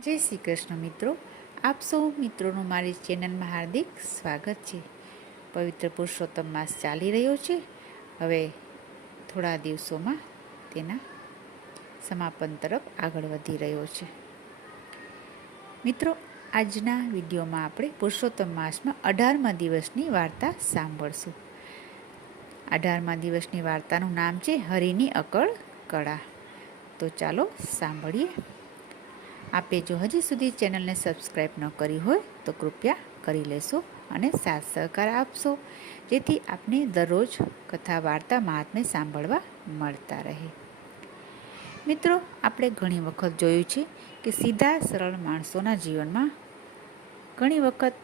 જય શ્રી કૃષ્ણ મિત્રો, આપ સૌ મિત્રોનું મારી ચેનલમાં હાર્દિક સ્વાગત છે. પવિત્ર પુરુષોત્તમ માસ ચાલી રહ્યો છે. હવે થોડા દિવસોમાં તેના સમાપન તરફ આગળ વધી રહ્યો છે. મિત્રો, આજના વિડીયોમાં આપણે પુરુષોત્તમ માસમાં 18મા દિવસની વાર્તા સાંભળશું. 18મા દિવસની વાર્તાનું નામ છે હરિની અકળ કળા. તો ચાલો સાંભળીએ. આપે જો હજી સુધી ચેનલને સબસ્ક્રાઈબ ન કરી હોય તો કૃપયા કરી લેશો અને સાથ સહકાર આપશો, જેથી આપને દરરોજ કથા વાર્તા મહાત્મ્ય સાંભળવા મળતા રહે. મિત્રો, આપણે ઘણી વખત જોયું છે કે સીધા સરળ માણસોના જીવનમાં ઘણી વખત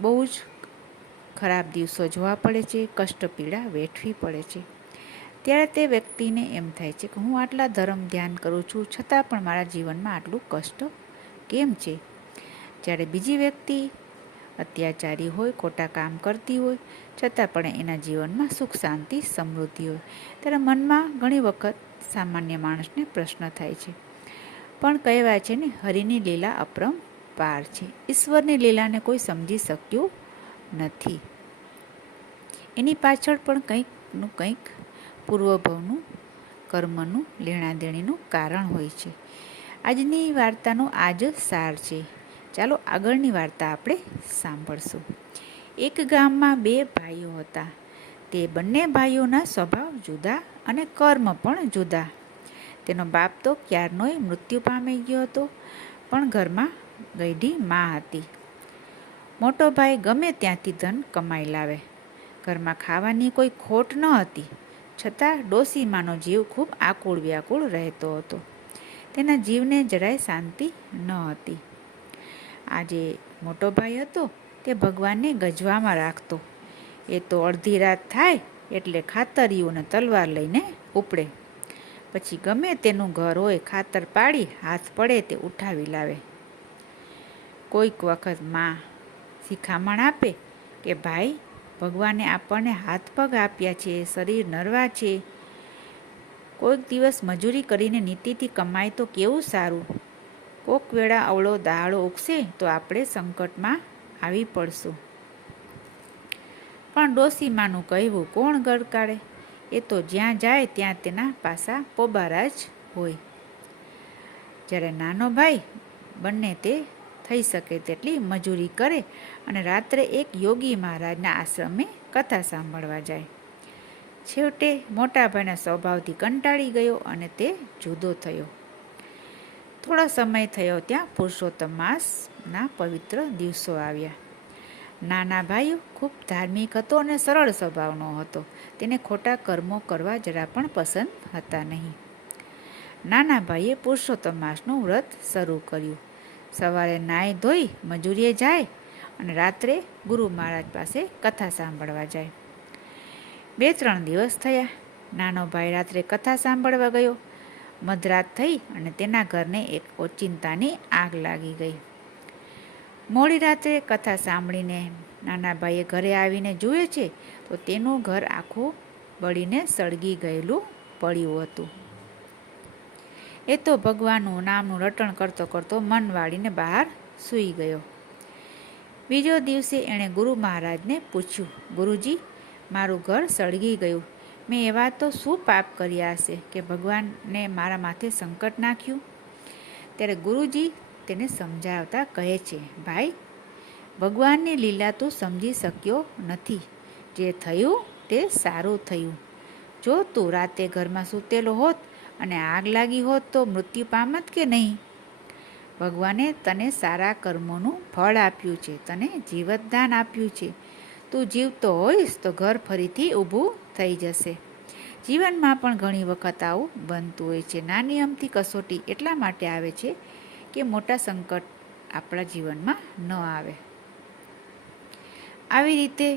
બહુ જ ખરાબ દિવસો જોવા પડે છે, કષ્ટ પીડા વેઠવી પડે છે. ત્યારે તે વ્યક્તિને એમ થાય છે કે હું આટલા ધર્મ ધ્યાન કરું છું, છતાં પણ મારા જીવનમાં આટલું કષ્ટ કેમ છે. જ્યારે બીજી વ્યક્તિ અત્યાચારી હોય, ખોટા કામ કરતી હોય, છતાં પણ એના જીવનમાં સુખ શાંતિ સમૃદ્ધિ હોય, ત્યારે મનમાં ઘણી વખત સામાન્ય માણસને પ્રશ્ન થાય છે. પણ કહેવાય છે ને, હરિની લીલા અપરંપાર છે. ઈશ્વરની લીલાને કોઈ સમજી શક્યું નથી. એની પાછળ પણ કંઈકનું કંઈક પૂર્વભવનું કર્મનું લેણાદેણીનું કારણ હોય છે. આજની વાર્તાનો આ જ સાર છે. ચાલો આગળની વાર્તા આપણે સાંભળશું. એક ગામમાં બે ભાઈઓ હતા. તે બંને ભાઈઓના સ્વભાવ જુદા અને કર્મ પણ જુદા. તેનો બાપ તો ક્યારનોય મૃત્યુ પામી ગયો હતો, પણ ઘરમાં ગઈઢી મા હતી. મોટો ભાઈ ગમે ત્યાંથી ધન કમાઈ લાવે. ઘરમાં ખાવાની કોઈ ખોટ ન હતી, છતાં ડોસીમાનો જીવ ખૂબ આકુળ વ્યાકુળ રહેતો હતો. તેના જીવને જરાય શાંતિ ન હતી. આજે મોટો ભાઈ હતો તે ભગવાનને ગજવામાં રાખતો. એ તો અડધી રાત થાય એટલે ખાતરીઓને તલવાર લઈને ઉપડે. પછી ગમે તેનું ઘર હોય, ખાતર પાડી હાથ પડે તે ઉઠાવી લાવે. કોઈક વખત માં શિખામણ આપે કે ભાઈ, ભગવાને આપણને હાથ પગ આપ્યા છે, શરીર નરવા છે. કોઈક દિવસ મજૂરી કરીને નીતિથી કમાય તો કેવું સારું. કોક વેળા અવળો દાડો ઉગશે તો આપણે સંકટમાં આવી પડશું. પણ ડોસીમાનું કહેવું કોણ ગળકાળે? એ તો જ્યાં જાય ત્યાં તેના પાસા પોબારા જ હોય. જ્યારે નાનો ભાઈ બંને તે થઈ શકે તેટલી મજૂરી કરે અને રાત્રે એક યોગી મહારાજના આશ્રમે કથા સાંભળવા જાય. છેવટે મોટા ભાઈના સ્વભાવથી કંટાળી ગયો અને તે જુદો થયો. થોડો સમય થયો ત્યાં પુરુષોત્તમ માસના પવિત્ર દિવસો આવ્યા. નાના ભાઈ ખૂબ ધાર્મિક હતો અને સરળ સ્વભાવનો હતો. તેને ખોટા કર્મો કરવા જરા પણ પસંદ હતા નહીં. નાના ભાઈએ પુરુષોત્તમ માસનું વ્રત શરૂ કર્યું. સવારે નાહી ધોઈ મજૂરીએ જાય અને રાત્રે ગુરુ મહારાજ પાસે કથા સાંભળવા જાય. 2-3 દિવસ થયા. નાનો ભાઈ રાત્રે કથા સાંભળવા ગયો. મધરાત થઈ અને તેના ઘરને એક ઓચિંતાની આગ લાગી ગઈ. મોડી રાત્રે કથા સાંભળીને નાના ભાઈએ ઘરે આવીને જુએ છે તો તેનું ઘર આખું બળીને સળગી ગયેલું પડ્યું હતું. એ તો ભગવાનનું નામનું રટણ કરતો કરતો મન વાળીને બહાર સૂઈ ગયો. બીજો દિવસે એણે ગુરુ મહારાજને પૂછ્યું, ગુરુજી, મારું ઘર સળગી ગયું. મેં એવા તો શું પાપ કર્યા હશે કે ભગવાનને મારા માથે સંકટ નાખ્યું? ત્યારે ગુરુજી તેને સમજાવતા કહે છે, ભાઈ, ભગવાનની લીલા તું સમજી શક્યો નથી. જે થયું તે સારું થયું. જો તું રાતે ઘરમાં સૂતેલો હોત અને આગ લાગી હોત તો મૃત્યુ પામત કે નહીં? ભગવાને તને સારા કર્મોનું ફળ આપ્યું છે, તને જીવતદાન આપ્યું છે. તું જીવતો હોઈશ તો ઘર ફરીથી ઊભું થઈ જશે. જીવનમાં પણ ઘણી વખત આવું બનતું હોય છે. નાની અમથી કસોટી એટલા માટે આવે છે કે મોટા સંકટ આપણા જીવનમાં ન આવે. આવી રીતે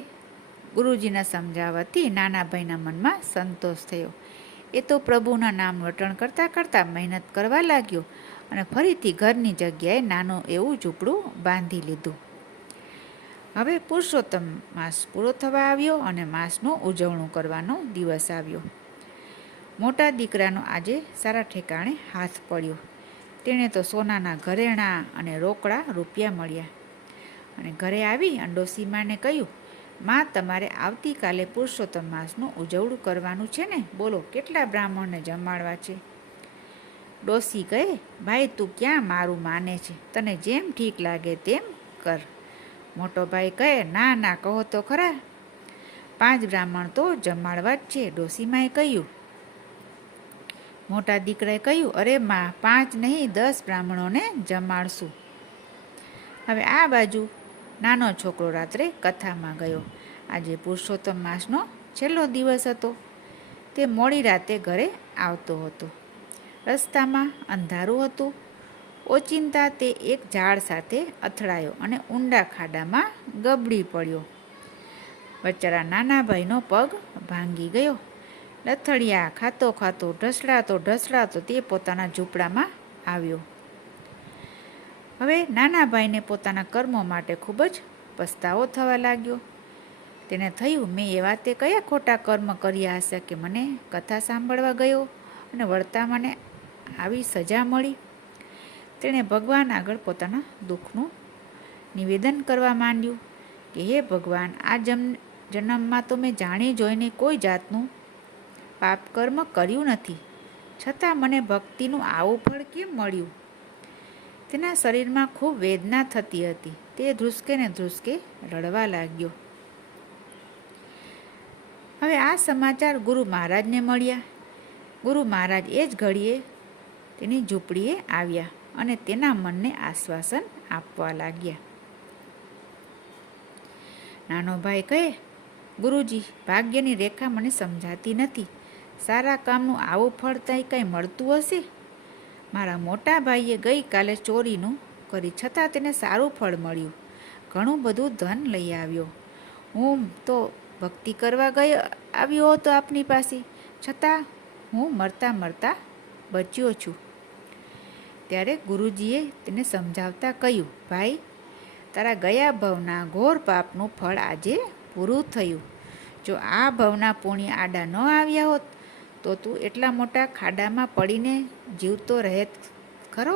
ગુરુજીના સમજાવવાથી નાના ભાઈના મનમાં સંતોષ થયો. એ તો પ્રભુના નામનું રટણ કરતાં કરતાં મહેનત કરવા લાગ્યો અને ફરીથી ઘરની જગ્યાએ નાનું એવું ઝૂંપડું બાંધી લીધું. હવે પુરુષોત્તમ માસ પૂરો થવા આવ્યો અને માસનું ઉજવણું કરવાનો દિવસ આવ્યો. મોટા દીકરાનો આજે સારા ઠેકાણે હાથ પડ્યો. તેણે તો સોનાના ઘરેણાં અને રોકડા રૂપિયા મળ્યા અને ઘરે આવી અને ડોસીમાને કહ્યું, માં, તમારે આવતીકાલે પુરુષોત્તમ માસનું ઉજવણું કરવાનું છે ને? બોલો, કેટલા બ્રાહ્મણને જમાડવા છે? ડોસી કહે, ભાઈ, તું ક્યાં મારું માને છે? તને જેમ ઠીક લાગે તેમ કર. મોટો ભાઈ કહે, ના ના, કહો તો ખરા. 5 બ્રાહ્મણ તો જમાડવા જ છે, ડોસીમાએ કહ્યું. મોટા દીકરાએ કહ્યું, અરે માં, 5 નહીં 10 બ્રાહ્મણોને જમાડશું. હવે આ બાજુ નાનો છોકરો રાત્રે કથામાં ગયો. આજે પુરુષોત્તમ માસનો છેલ્લો દિવસ હતો. તે મોડી રાતે ઘરે આવતો હતો. રસ્તામાં અંધારું હતું. ઓચિંતા તે એક ઝાડ સાથે અથડાયો અને ઊંડા ખાડામાં ગબડી પડ્યો. બચારા નાના ભાઈનો પગ ભાંગી ગયો. લથડિયા ખાતો ખાતો ઢસડાતો તે પોતાના ઝૂંપડામાં આવ્યો. હવે નાના ભાઈને પોતાના કર્મો માટે ખૂબ જ પસ્તાવો થવા લાગ્યો. તેને થયું, મેં એવા તે કયા ખોટા કર્મ કર્યા હશે કે મને કથા સાંભળવા ગયો અને વળતા મને આવી સજા મળી. તેણે ભગવાન આગળ પોતાના દુઃખનું નિવેદન કરવા માંડ્યું કે હે ભગવાન, આ જન્મમાં તો મેં જાણી જોઈને કોઈ જાતનું પાપ કર્મ કર્યું નથી, છતાં મને ભક્તિનું આવું ફળ કેમ મળ્યું? તેના શરીરમાં ખૂબ વેદના થતી હતી. તે ધ્રુસકે ને ધ્રુસકે રડવા લાગ્યો. હવે આ સમાચાર ગુરુ મહારાજને મળ્યા. ગુરુ મહારાજ એ જ ઘડીએ તેની ઝૂંપડીએ આવ્યા અને તેના મનને આશ્વાસન આપવા લાગ્યા. નાનો ભાઈ કહે, ગુરુજી, ભાગ્યની રેખા મને સમજાતી નથી. સારા કામનું આવું ફળ કંઈ મળતું હશે? મારા મોટા ભાઈએ ગઈકાલે ચોરીનું કરી, છતાં તેને સારું ફળ મળ્યું. ઘણું બધું ધન લઈ આવ્યો. હું તો ભક્તિ કરવા આવ્યો હતો આપની પાસે, છતાં હું મરતા મરતા બચ્યો છું. ત્યારે ગુરુજીએ તેને સમજાવતા કહ્યું, ભાઈ, તારા ગયા ભવના ઘોર પાપનું ફળ આજે પૂરું થયું. જો આ ભવના પુણ્ય આડા ન આવ્યા હોત તો તું એટલા મોટા ખાડામાં પડીને જીવતો રહેત ખરો?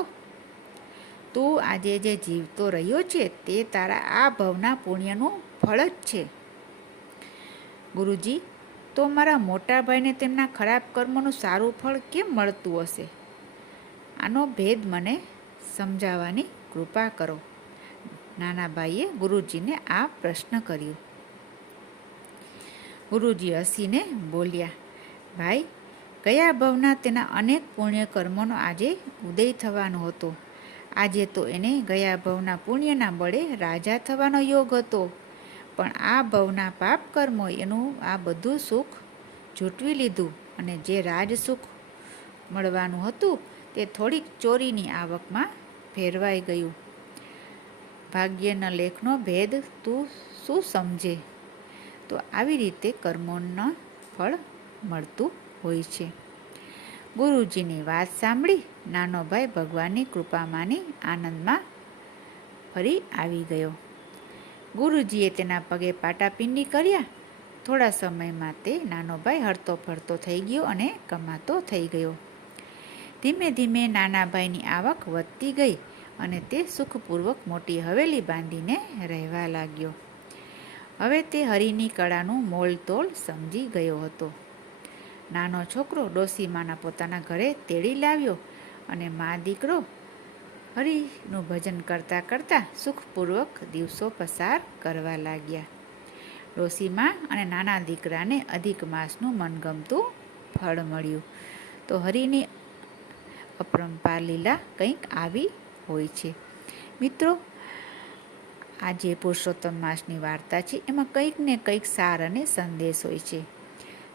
તું આજે જે જીવતો રહ્યો છે તે તારા આ ભવના પુણ્યનું ફળ જ છે. ગુરુજી, તો મારા મોટા ભાઈને તેમના ખરાબ કર્મોનું સારું ફળ કેમ મળતું હશે? આનો ભેદ મને સમજાવવાની કૃપા કરો. નાના ભાઈએ ગુરુજીને આ પ્રશ્ન કર્યો. ગુરુજી હસીને બોલ્યા, ભાઈ, ગયા ભવના તેના અનેક પુણ્ય કર્મોનો આજે ઉદય થવાનો હતો. આજે તો એને ગયા ભવના પુણ્યના બળે રાજા થવાનો યોગ હતો, પણ આ ભવના પાપ કર્મો એનું આ બધું સુખ ઝૂંટવી લીધું અને જે રાજ સુખ મળવાનું હતું તે થોડીક ચોરીની આવકમાં ફેરવાઈ ગયું. ભાગ્યના લેખનો ભેદ તું શું સમજે? તો આવી રીતે કર્મોના ફળ મળતું હોય છે. ગુરુજીની વાત સાંભળી નાનો ભાઈ ભગવાનની કૃપામાંની આનંદમાં ફરી આવી ગયો. ગુરુજીએ તેના પગે પાટાપિંડી કર્યા. થોડા સમયમાં તે નાનો ભાઈ હરતો ફરતો થઈ ગયો અને કમાતો થઈ ગયો. ધીમે ધીમે નાના ભાઈની આવક વધતી ગઈ અને તે સુખપૂર્વક મોટી હવેલી બાંધીને રહેવા લાગ્યો. હવે તે હરિની કળાનું મોલતોલ સમજી ગયો હતો. નાનો છોકરો ડોસીમાના પોતાના ઘરે તેડી લાવ્યો અને મા દીકરો હરિનું ભજન કરતાં કરતાં સુખપૂર્વક દિવસો પસાર કરવા લાગ્યા. ડોસીમા અને નાના દીકરાને અધિક માસનું મનગમતું ફળ મળ્યું. તો હરિની અપરંપાર લીલા કંઈક આવી હોય છે. મિત્રો, આ જે પુરુષોત્તમ માસની વાર્તા છે એમાં કંઈક ને કંઈક સાર અને સંદેશ હોય છે.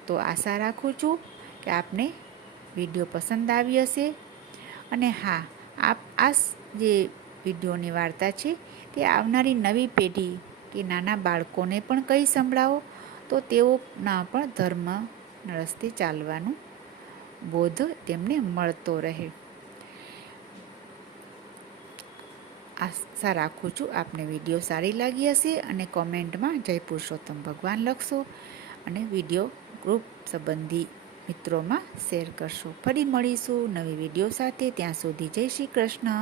તો આશા રાખું છું કે આપને વિડીયો પસંદ આવી હશે. અને હા, આપ આ જે વિડીયોની વાર્તા છે તે આવનારી નવી પેઢી કે નાના બાળકોને પણ કંઈ સંભળાવો તો તેઓના પણ ધર્મના રસ્તે ચાલવાનું બોધ તેમને મળતો રહે. આશા રાખું છું આપને વિડીયો સારી લાગી હશે અને કોમેન્ટમાં જય પુરુષોત્તમ ભગવાન લખશો અને વિડીયો ગ્રુપ સંબંધી મિત્રોમાં શેર કરશો. ફરી મળીશું નવી વિડીયો સાથે. ત્યાં સુધી જય શ્રી કૃષ્ણ.